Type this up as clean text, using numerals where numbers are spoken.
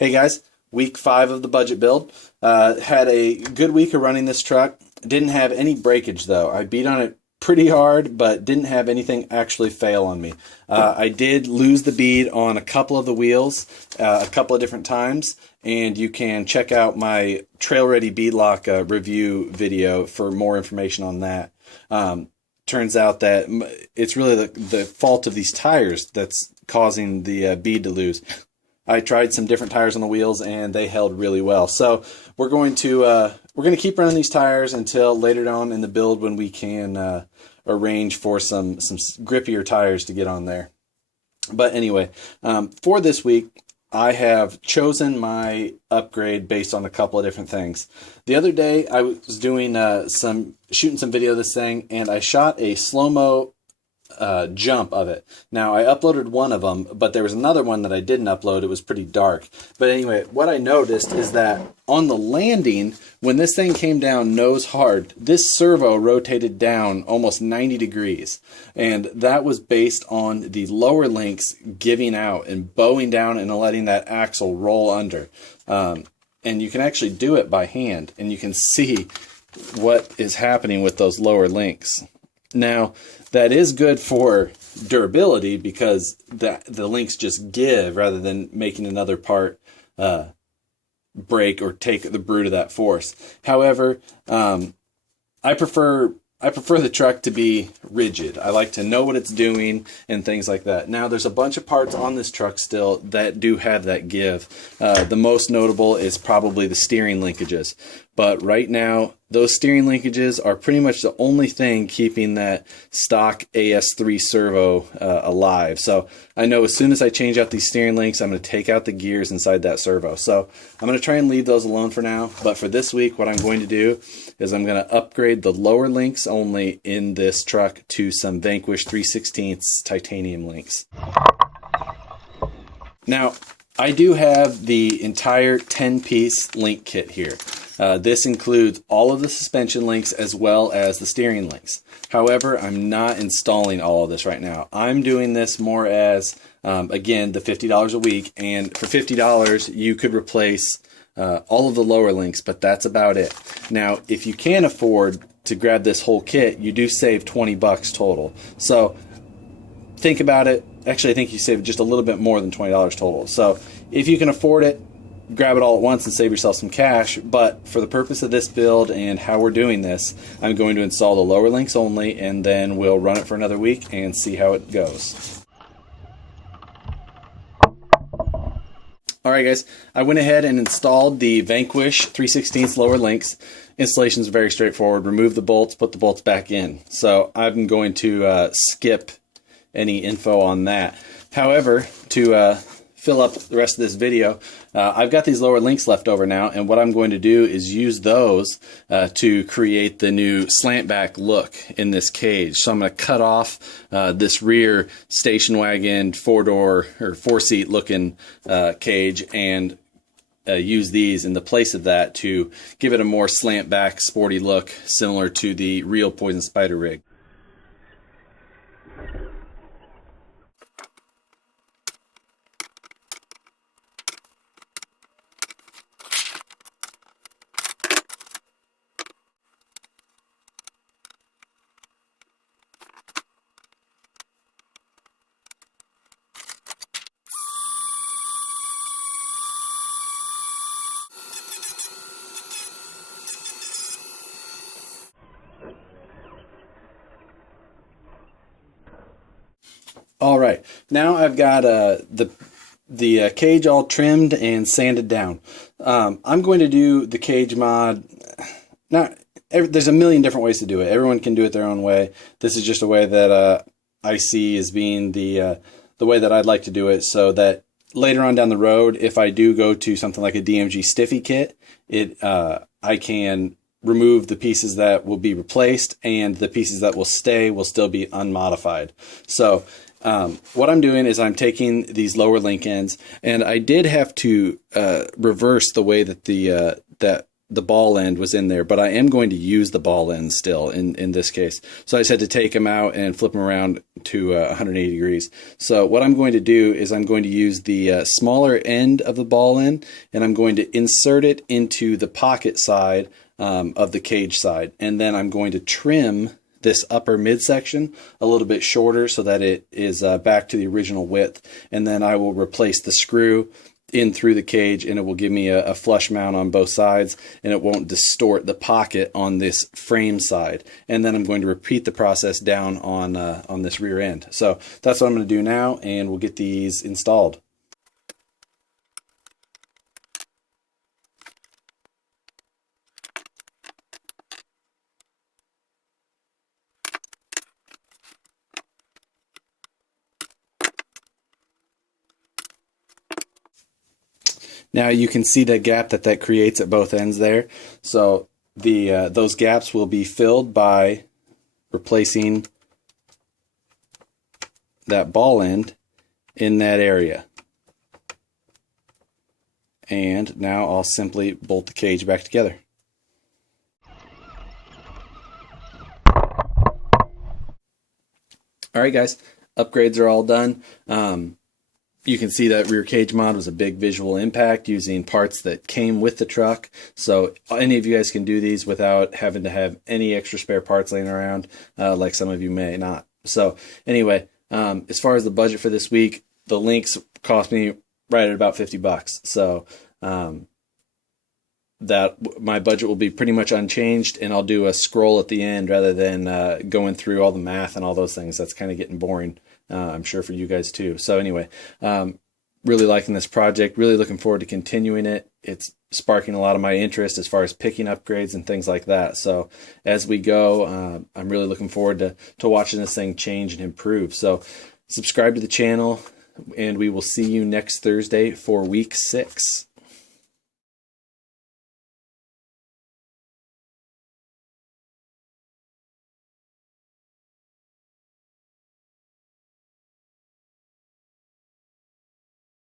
Hey guys, week 5 of the budget build. Had a good week of running this truck. Didn't have any breakage though. I beat on it pretty hard, but didn't have anything actually fail on me. I did lose the bead on a couple of the wheels a couple of different times, and you can check out my Trail Ready beadlock review video for more information on that. Turns out that it's really the fault of these tires that's causing the bead to lose. I tried some different tires on the wheels and they held really well. So we're going to keep running these tires until later on in the build when we can arrange for some grippier tires to get on there. But anyway, for this week, I have chosen my upgrade based on a couple of different things. The other day I was doing shooting some video of this thing, and I shot a slow-mo jump of it. Now I uploaded one of them, but there was another one that I didn't upload. It was pretty dark. But anyway, what I noticed is that on the landing, when this thing came down nose hard, this servo rotated down almost 90 degrees. And that was based on the lower links giving out and bowing down and letting that axle roll under. And you can actually do it by hand, and you can see what is happening with those lower links. Now, that is good for durability because the links just give rather than making another part break or take the brunt of that force. However, I prefer the truck to be rigid. I like to know what it's doing and things like that. Now, there's a bunch of parts on this truck still that do have that give. The most notable is probably the steering linkages. But right now, those steering linkages are pretty much the only thing keeping that stock AS3 servo alive. So I know as soon as I change out these steering links, I'm going to take out the gears inside that servo. So I'm going to try and leave those alone for now. But for this week, what I'm going to do is I'm going to upgrade the lower links only in this truck to some Vanquish 3/16 titanium links. Now, I do have the entire 10-piece link kit here. This includes all of the suspension links as well as the steering links. However, I'm not installing all of this right now. I'm doing this more as, again, the $50 a week. And for $50, you could replace all of the lower links, but that's about it. Now, if you can afford to grab this whole kit, you do save 20 bucks total. So think about it. Actually, I think you save just a little bit more than $20 total. So if you can afford it, grab it all at once and save yourself some cash. But for the purpose of this build and how we're doing this, I'm going to install the lower links only, and then we'll run it for another week and see how it goes. Alright guys, I went ahead and installed the Vanquish 3/16 lower links. Installation is very straightforward. Remove the bolts, put the bolts back in. So I'm going to skip any info on that. However, to fill up the rest of this video, I've got these lower links left over now, and what I'm going to do is use those to create the new slant back look in this cage. So I'm going to cut off this rear station wagon 4-door or 4-seat looking cage and use these in the place of that to give it a more slant back sporty look similar to the real Poison Spyder rig. All right, now I've got the cage all trimmed and sanded down. I'm going to do the cage mod. There's a million different ways to do it. Everyone can do it their own way. This is just a way that I see as being the way that I'd like to do it, so that later on down the road, if I do go to something like a DMG Stiffy kit, I can remove the pieces that will be replaced, and the pieces that will stay will still be unmodified. So what I'm doing is I'm taking these lower link ends, and I did have to reverse the way that that the ball end was in there, but I am going to use the ball end still in this case. So I just had to take them out and flip them around to 180 degrees. So what I'm going to do is I'm going to use the smaller end of the ball end, and I'm going to insert it into the pocket side of the cage side. And then I'm going to trim this upper midsection a little bit shorter so that it is back to the original width. And then I will replace the screw in through the cage, and it will give me a flush mount on both sides, and it won't distort the pocket on this frame side. And then I'm going to repeat the process down on this rear end. So that's what I'm going to do now, and we'll get these installed. Now you can see the gap that creates at both ends there. So those gaps will be filled by replacing that ball end in that area. And now I'll simply bolt the cage back together. Alright guys, upgrades are all done. You can see that rear cage mod was a big visual impact using parts that came with the truck. So any of you guys can do these without having to have any extra spare parts laying around, like some of you may not. So anyway, as far as the budget for this week, the links cost me right at about $50. So that my budget will be pretty much unchanged, and I'll do a scroll at the end rather than going through all the math and all those things. That's kind of getting boring. I'm sure for you guys too. So anyway, really liking this project, really looking forward to continuing it. It's sparking a lot of my interest as far as picking upgrades and things like that. So as we go, I'm really looking forward to watching this thing change and improve. So subscribe to the channel, and we will see you next Thursday for week 6.